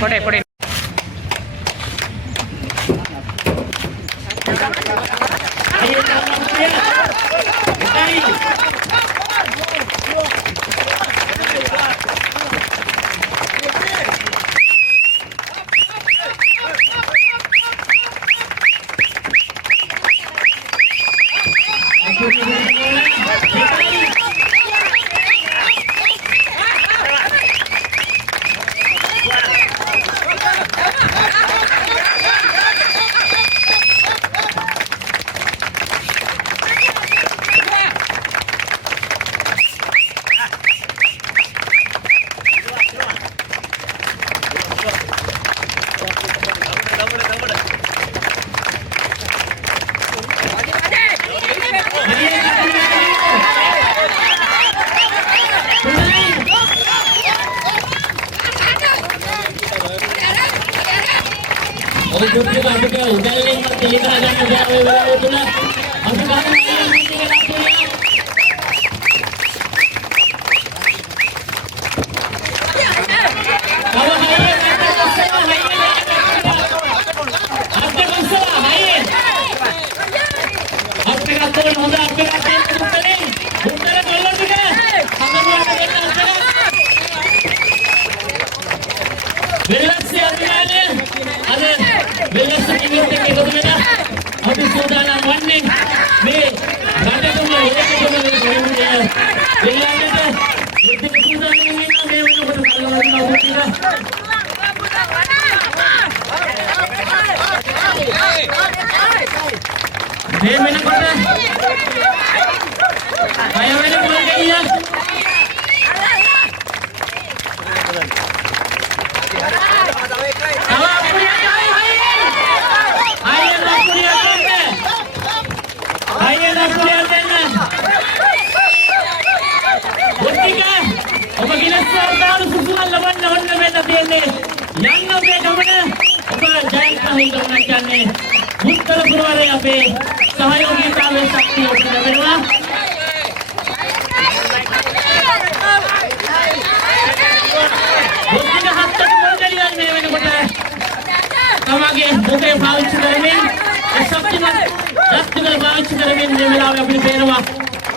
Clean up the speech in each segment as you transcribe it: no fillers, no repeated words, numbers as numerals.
Pode.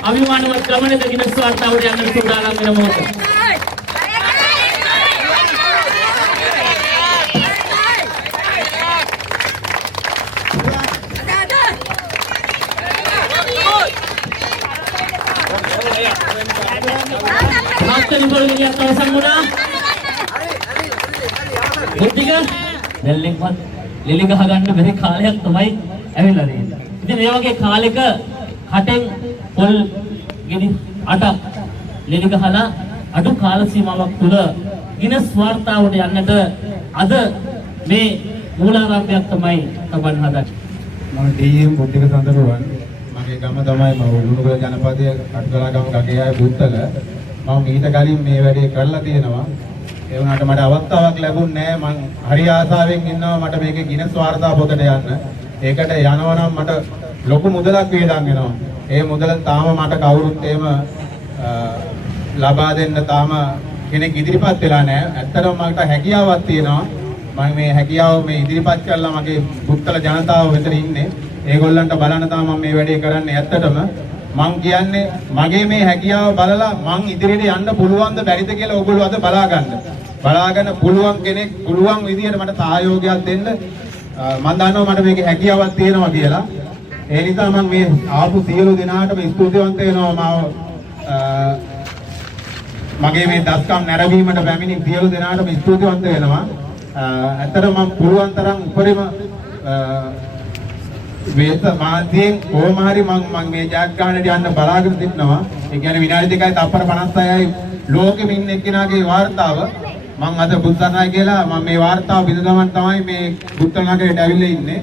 අභිමානවත් ගමනේ Guinness වාර්තාවට යන්න සූදානම් වෙන මොහොත. හත්වෙනි ගෝල් එළියට අවසන් වුණා. මුටික දෙල්ලෙන්වත් ලෙලි ගහ ගන්න බැරි කාලයක් තමයි ඇවිල්ලා තියෙන්නේ. ඉතින් මේ වගේ කාලෙක කටෙන් පොල් ගෙඩි 8ක් ලෙලි ගහලා අඩු කාල සීමාවක් තුල ගිනස් වාර්තාවට යන්නට අද මේ මූලාරම්භයක් තමයි තබන්න හදන්නේ. මම ඩීඑම් මුටික සඳරුවන් මගේ ගම තමයි මම උළුණුගල ජනපදයේ කටුගලා ගම ගගේ ආයේ බුත්තල මම ඊට කලින් මේ වැඩේ කරලා තියෙනවා. ඒ වුණාට මට අවස්ථාවක් ලැබුණේ නැහැ. මම හරි ආසාවෙන් ඉන්නවා මට මේකේ ගිනස් වාර්තා පොතට යන්න. ඒකට යනවා නම් මට ලොකු මුදලක් වේදන් වෙනවා. ඒ මුදල තාම මට කවුරුත් එහෙම ලබා දෙන්න තාම කෙනෙක් ඉදිරිපත් වෙලා නැහැ. ඇත්තටම මට හැකියාවක් තියෙනවා. මම මේ හැකියාව මේ ඉදිරිපත් කරලා මගේ පුත්තල ජනතාව වෙතට ඉන්නේ. ඒගොල්ලන්ට බලන්න තමයි මම මේ වැඩේ කරන්නේ. ඇත්තටම මං කියන්නේ මගේ මේ හැකියාව බලලා මං ඉදිරියට යන්න පුළුවන්ද බැරිද කියලා ඕගොල්ලෝ අද බලාගෙන පුළුවන් කෙනෙක් පුළුවන් විදියට මට සහයෝගයක් දෙන්න මම දන්නවා මට මේකේ හැකියාවක් තියෙනවා කියලා. ඒ නිසා මම මේ ආපු සියලු දෙනාටම ස්තුතිවන්ත වෙනවා. මගේ මේ දස්කම් නැරඹීමට පැමිණි සියලු දෙනාටම ස්තුතිවන්ත වෙනවා. ඇත්තටම මම පුළුවන් තරම් උපරිම වේත මාධ්‍යයෙන් කොහොම හරි මම මේ ජයග්‍රහණයට යන්න බලාගෙන සිටිනවා. ඒ කියන්නේ විනාඩි දෙකයි තප්පර 56යි ලෝකෙම ඉන්න එක්කෙනාගේ වාර්තාව මම අද බුද්ධනාය කියලා මම මේ වාර්තාව බිඳ ගමන් තමයි මේ බුද්ධනාගරයට ඇවිල්ලා ඉන්නේ.